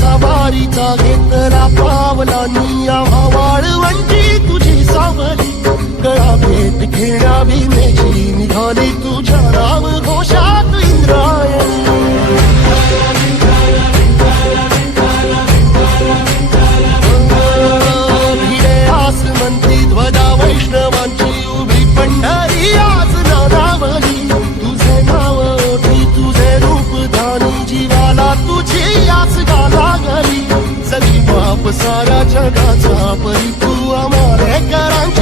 सवारीचा घेतला पावलांनी आम्हा वाळवंटी तुझी सावली गळा भेट घेण्या भीमेची निघाली तुझ्या नाव घोषात इंद्रायणी भिडे आसमंती ध्वजा वैष्णवांची उभी पंढरी आज नानावली तुझे नाव ओठी तुझे रूप धानी जीवाला तुझी आस गाला गली सगळी बाप साऱ्या जगाचा परी तू आम्हाला करांची